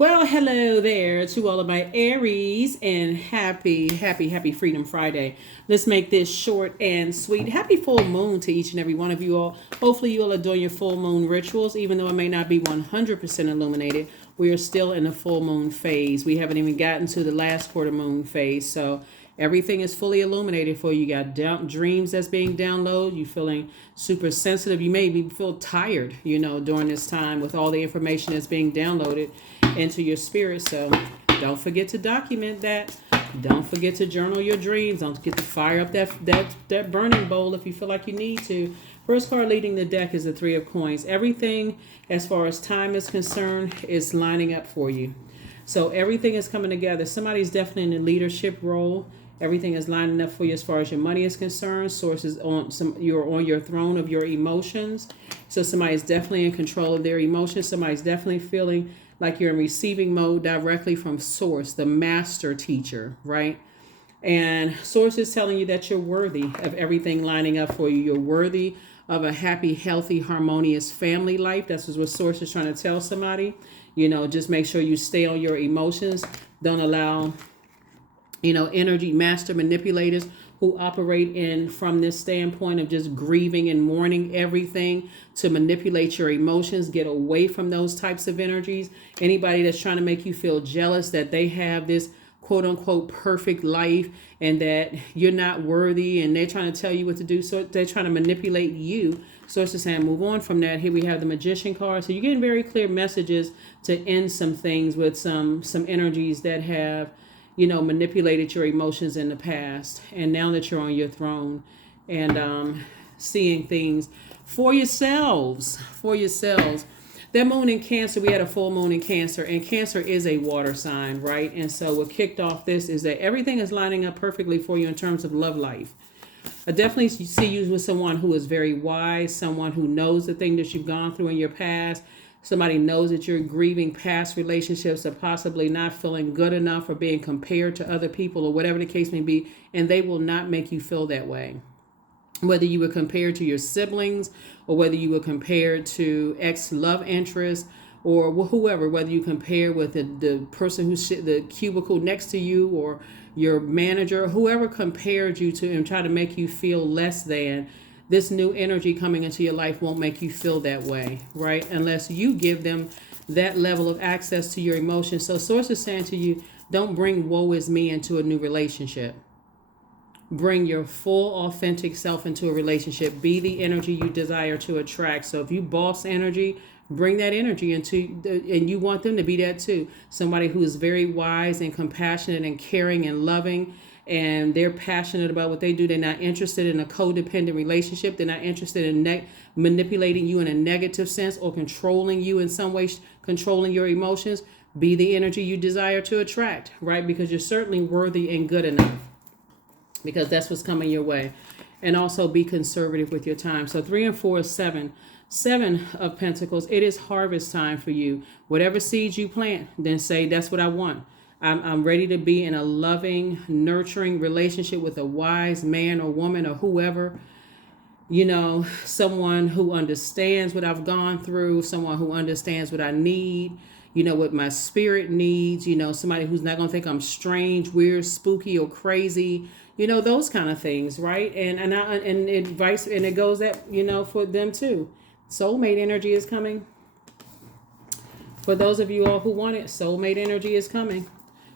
Well, hello there to all of my Aries and happy Freedom Friday. Let's make this short and sweet. Happy full moon to each and every one of you all. Hopefully you all are doing your full moon rituals, even though it may not be 100% illuminated. We are still in the full moon phase. We haven't even gotten to the last quarter moon phase. So everything is fully illuminated for you. You got dreams that's being downloaded. You feeling super sensitive. You may even feel tired, during this time with all the information that's being downloaded into your spirit. So don't forget to document that. Don't forget to journal your dreams. Don't forget to fire up that burning bowl if you feel like you need to. First card leading the deck is the Three of Coins. Everything as far as time is concerned is lining up for you. So everything is coming together. Somebody's definitely in a leadership role. Everything is lining up for you as far as your money is concerned. You're on your throne of your emotions. So somebody's definitely in control of their emotions. Somebody's definitely feeling like you're in receiving mode directly from Source, the master teacher, right? And Source is telling you that you're worthy of everything lining up for you. You're worthy of a happy, healthy, harmonious family life. That's what Source is trying to tell somebody. Just make sure you stay on your emotions. Don't allow energy master manipulators who operate in from this standpoint of just grieving and mourning everything to manipulate your emotions. Get away from those types of energies. Anybody that's trying to make you feel jealous that they have this quote unquote perfect life and that you're not worthy and they're trying to tell you what to do. So they're trying to manipulate you. So it's just saying move on from that. Here we have the Magician card. So you're getting very clear messages to end some things with some energies that have manipulated your emotions in the past. And now that you're on your throne and seeing things for yourselves. That moon in Cancer, we had a full moon in Cancer, and Cancer is a water sign, right? And so what kicked off this is that everything is lining up perfectly for you in terms of love life. I definitely see you with someone who is very wise, someone who knows the thing that you've gone through in your past. Somebody knows that you're grieving past relationships or possibly not feeling good enough or being compared to other people or whatever the case may be, and they will not make you feel that way. Whether you were compared to your siblings or whether you were compared to ex-love interests or whoever, whether you compare with the person who's the cubicle next to you or your manager, whoever compared you to and try to make you feel less than, this new energy coming into your life won't make you feel that way, right? Unless you give them that level of access to your emotions. So Source is saying to you, don't bring woe is me into a new relationship. Bring your full authentic self into a relationship. Be the energy you desire to attract. So if you boss energy, bring that energy and you want them to be that too. Somebody who is very wise and compassionate and caring and loving, and they're passionate about what they do. They're not interested in a codependent relationship. They're not interested in manipulating you in a negative sense or controlling you in some way, controlling your emotions. Be the energy you desire to attract, right? Because you're certainly worthy and good enough, because that's what's coming your way. And also be conservative with your time. So 3 and 4 is 7. 7 of Pentacles, it is harvest time for you. Whatever seeds you plant, then say, that's what I want. I'm ready to be in a loving, nurturing relationship with a wise man or woman or whoever, someone who understands what I've gone through, someone who understands what I need, what my spirit needs, somebody who's not going to think I'm strange, weird, spooky, or crazy, those kind of things, right? And advice, and it goes that, for them too. Soulmate energy is coming. For those of you all who want it, soulmate energy is coming.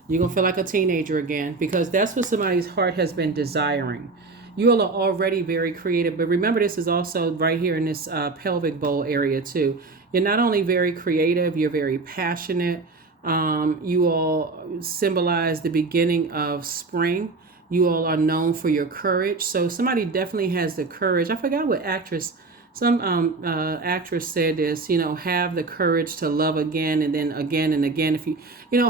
You're going to feel like a teenager again, because that's what somebody's heart has been desiring. You all are already very creative, but remember, this is also right here in this pelvic bowl area too. You're not only very creative, you're very passionate. You all symbolize the beginning of spring. You all are known for your courage. So somebody definitely has the courage. I forgot what actress, some actress said this, have the courage to love again and then again and again. If you,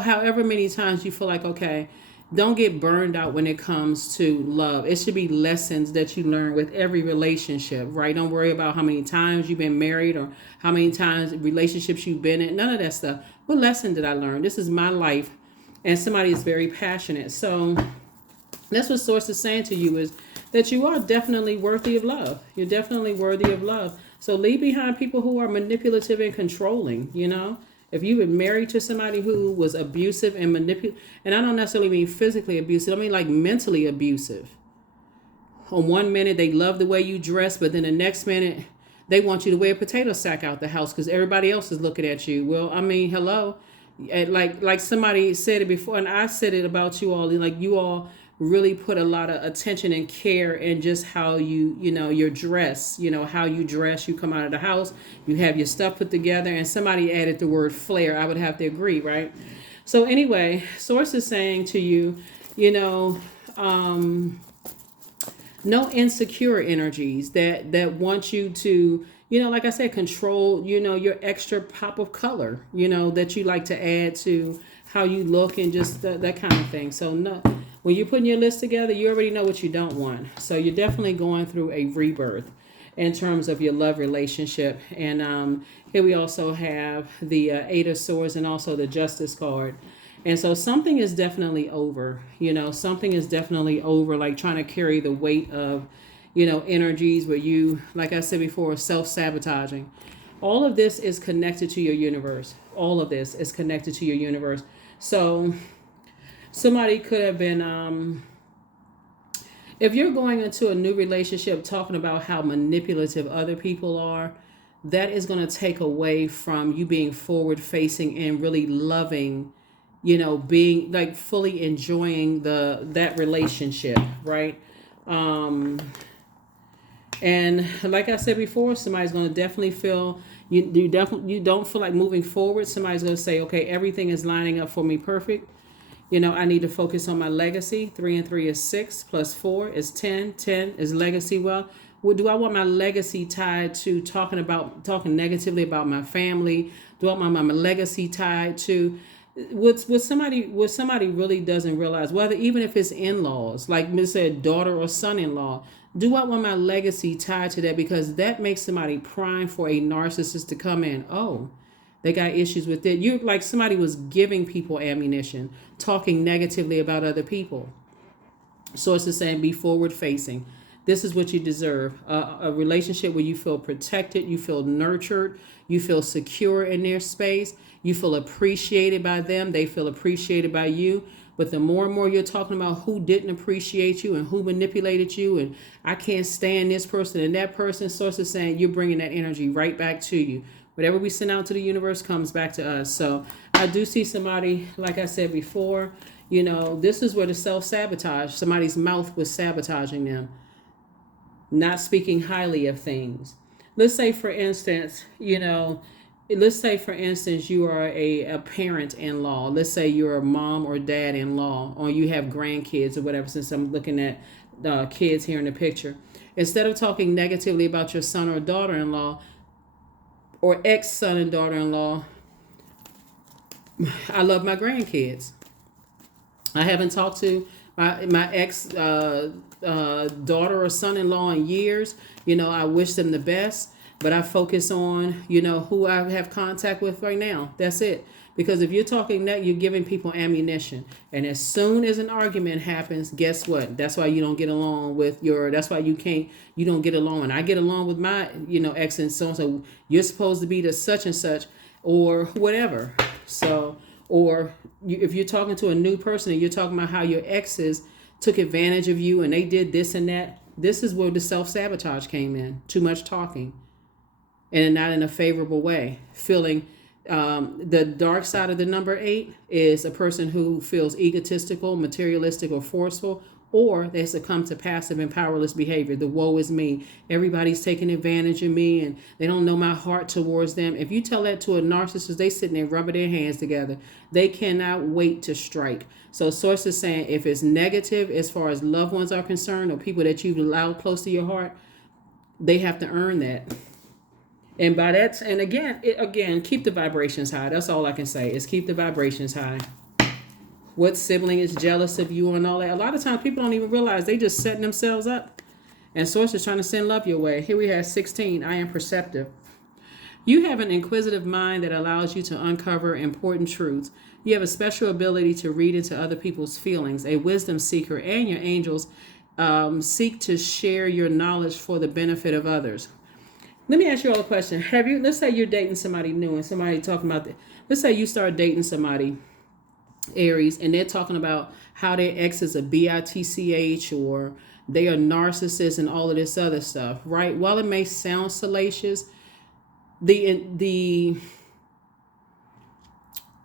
however many times you feel like, okay, don't get burned out when it comes to love. It should be lessons that you learn with every relationship, right? Don't worry about how many times you've been married or how many times relationships you've been in. None of that stuff. What lesson did I learn? This is my life. And somebody is very passionate. So that's what Source is saying to you, is that you are definitely worthy of love. You're definitely worthy of love. So leave behind people who are manipulative and controlling, If you've been married to somebody who was abusive and manipulative, and I don't necessarily mean physically abusive, I mean like mentally abusive. On one minute, they love the way you dress, but then the next minute, they want you to wear a potato sack out the house because everybody else is looking at you. Well, I mean, hello. Like somebody said it before, and I said it about you all. Like you all really put a lot of attention and care in just how your dress, how you dress. You come out of the house, you have your stuff put together, and somebody added the word flair. I would have to agree, right? So anyway, source is saying to you, no insecure energies that want you to, like I said, control, your extra pop of color, that you like to add to how you look and just that kind of thing. So no, when you're putting your list together, you already know what you don't want. So you're definitely going through a rebirth in terms of your love relationship. And here we also have the Eight of Swords and also the Justice card. And so something is definitely over, something is definitely over, like trying to carry the weight of, energies where you, like I said before, self-sabotaging. All of this is connected to your universe. All of this is connected to your universe. So somebody could have been, if you're going into a new relationship talking about how manipulative other people are, that is going to take away from you being forward facing and really loving, being like fully enjoying that relationship, right? And like I said before, somebody's going to definitely feel you don't feel like moving forward. Somebody's going to say, okay, everything is lining up for me perfect. I need to focus on my legacy. 3 and 3 is 6 plus 4 is 10. 10 is legacy. Well, do I want my legacy tied to talking negatively about my family? Do I want my legacy tied to what somebody really doesn't realize, whether even if it's in-laws, like Miss said, daughter or son-in-law, do I want my legacy tied to that? Because that makes somebody prime for a narcissist to come in. Oh, they got issues with it. You're like somebody was giving people ammunition, talking negatively about other people. Source is saying be forward facing. This is what you deserve. A relationship where you feel protected, you feel nurtured, you feel secure in their space, you feel appreciated by them, they feel appreciated by you. But the more and more you're talking about who didn't appreciate you and who manipulated you and I can't stand this person and that person, source is saying you're bringing that energy right back to you. Whatever we send out to the universe comes back to us. So I do see somebody, like I said before, this is where the self-sabotage, somebody's mouth was sabotaging them, not speaking highly of things. Let's say, for instance, you are a parent-in-law. Let's say you're a mom or dad-in-law, or you have grandkids or whatever, since I'm looking at kids here in the picture. Instead of talking negatively about your son or daughter-in-law or ex-son and daughter-in-law, I love my grandkids. I haven't talked to my ex daughter or son-in-law in years. I wish them the best, but I focus on, who I have contact with right now. That's it. Because if you're talking that, you're giving people ammunition. And as soon as an argument happens, guess what? That's why you don't get along with that's why you don't get along. And I get along with my, ex and so you're supposed to be the such and such or whatever. So, if you're talking to a new person and you're talking about how your exes took advantage of you and they did this and that, this is where the self-sabotage came in. Too much talking and not in a favorable way. Feeling the dark side of the number 8 is a person who feels egotistical, materialistic, or forceful, or they succumb to passive and powerless behavior. The woe is me. Everybody's taking advantage of me and they don't know my heart towards them. If you tell that to a narcissist, they sitting there rubbing their hands together. They cannot wait to strike. So source is saying if it's negative as far as loved ones are concerned or people that you've allowed close to your heart, they have to earn that. And by that, and again, keep the vibrations high. That's all I can say is keep the vibrations high. What sibling is jealous of you and all that? A lot of times people don't even realize they just setting themselves up. And source is trying to send love your way. Here we have 16. I am perceptive. You have an inquisitive mind that allows you to uncover important truths. You have a special ability to read into other people's feelings, a wisdom seeker, and your angels seek to share your knowledge for the benefit of others. Let me ask you all a question. Let's say you're dating somebody new and somebody talking about let's say you start dating somebody, Aries, and they're talking about how their ex is a bitch or they are narcissists and all of this other stuff, right? While it may sound salacious, the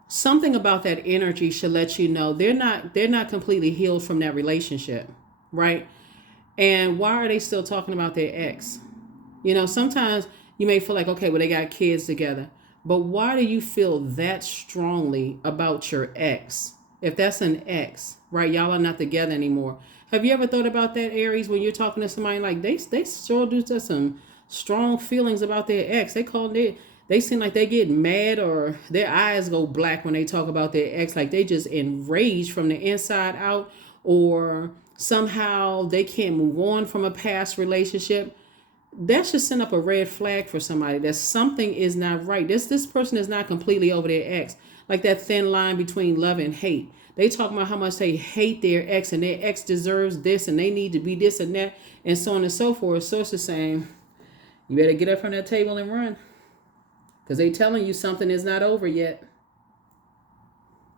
something about that energy should let you know they're not completely healed from that relationship, right? And why are they still talking about their ex? Sometimes you may feel like, okay, well, they got kids together. But why do you feel that strongly about your ex? If that's an ex, right? Y'all are not together anymore. Have you ever thought about that, Aries, when you're talking to somebody like they sure do just some strong feelings about their ex? They seem like they get mad or their eyes go black when they talk about their ex, like they just enraged from the inside out, or somehow they can't move on from a past relationship. That should send up a red flag for somebody that something is not right. This person is not completely over their ex. Like that thin line between love and hate. They talk about how much they hate their ex and their ex deserves this and they need to be this and that and so on and so forth. Source is saying, you better get up from that table and run. Because they telling you something is not over yet.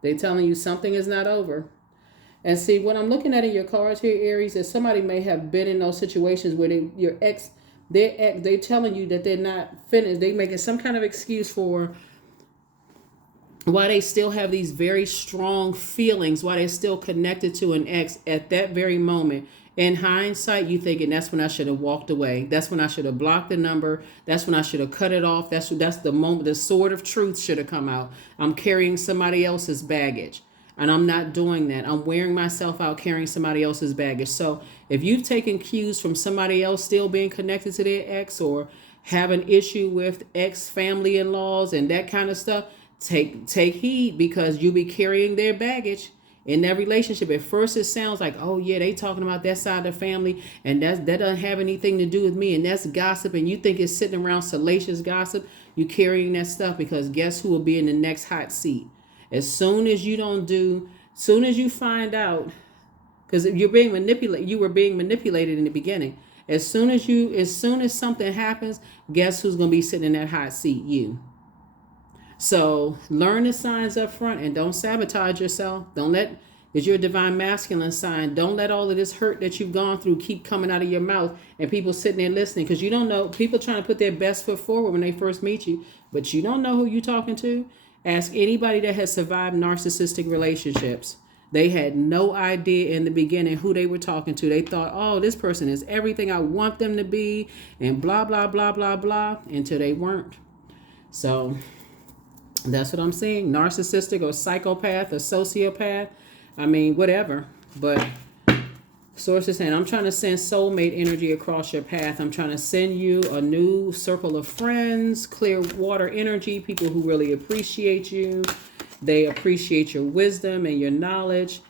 They telling you something is not over. And see, what I'm looking at in your cards here, Aries, is somebody may have been in those situations where they're telling you that they're not finished. They're making some kind of excuse for why they still have these very strong feelings, why they're still connected to an ex at that very moment. In hindsight, you thinking that's when I should have walked away. That's when I should have blocked the number. That's when I should have cut it off. That's the moment the sword of truth should have come out. I'm carrying somebody else's baggage. And I'm not doing that. I'm wearing myself out carrying somebody else's baggage. So if you've taken cues from somebody else still being connected to their ex or have an issue with ex family-in-laws and that kind of stuff, take heed, because you'll be carrying their baggage in that relationship. At first it sounds like, oh yeah, they talking about that side of the family and that doesn't have anything to do with me, and that's gossip, and you think it's sitting around salacious gossip. You carrying that stuff, because guess who will be in the next hot seat? As soon as you find out, because you were being manipulated in the beginning. As soon as something happens, guess who's going to be sitting in that hot seat? You. So learn the signs up front and don't sabotage yourself. Because you're a divine masculine sign, don't let all of this hurt that you've gone through keep coming out of your mouth and people sitting there listening, because you don't know, people trying to put their best foot forward when they first meet you, but you don't know who you're talking to. Ask anybody that has survived narcissistic relationships. They had no idea in the beginning who they were talking to. They thought, oh, this person is everything I want them to be, and blah, blah, blah, blah, blah, until they weren't. So that's what I'm saying. Narcissistic or psychopath or sociopath. I mean, whatever. But sources saying, I'm trying to send soulmate energy across your path. I'm trying to send you a new circle of friends, clear water energy, people who really appreciate you. They appreciate your wisdom and your knowledge.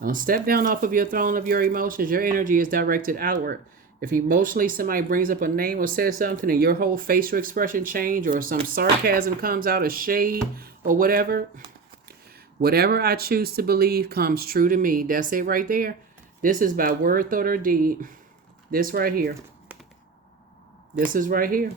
Don't step down off of your throne of your emotions. Your energy is directed outward. If emotionally somebody brings up a name or says something and your whole facial expression change, or some sarcasm comes out, a shade or whatever I choose to believe comes true to me. That's it right there. This is by word, thought, or deed. This right here. This is right here.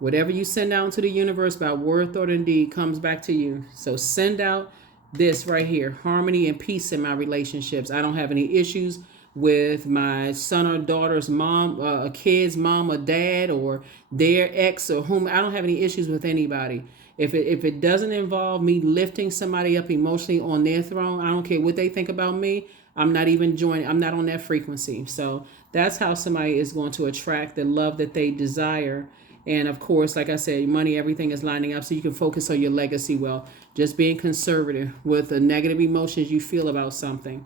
Whatever you send out into the universe by word, thought, and deed comes back to you. So send out this right here. Harmony and peace in my relationships. I don't have any issues with my son or daughter's mom, a kid's mom or dad, or their ex, or whom. I don't have any issues with anybody. If it doesn't involve me lifting somebody up emotionally on their throne, I don't care what they think about me. I'm not even joining. I'm not on that frequency. So that's how somebody is going to attract the love that they desire. And of course, like I said, money, everything is lining up so you can focus on your legacy well. Just being conservative with the negative emotions you feel about something.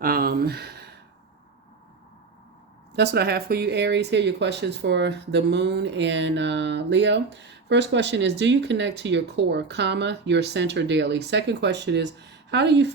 That's what I have for you, Aries. Here are your questions for the moon and Leo. First question is, do you connect to your core, your center daily? Second question is, how do you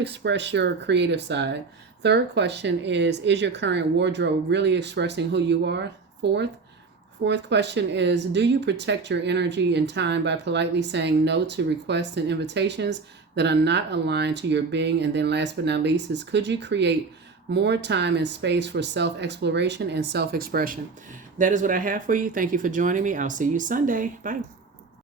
express your creative side? Third question is your current wardrobe really expressing who you are? Fourth question is, do you protect your energy and time by politely saying no to requests and invitations that are not aligned to your being? And then last but not least is, could you create more time and space for self-exploration and self-expression. That is what I have for you. Thank you for joining me. I'll see you Sunday. Bye.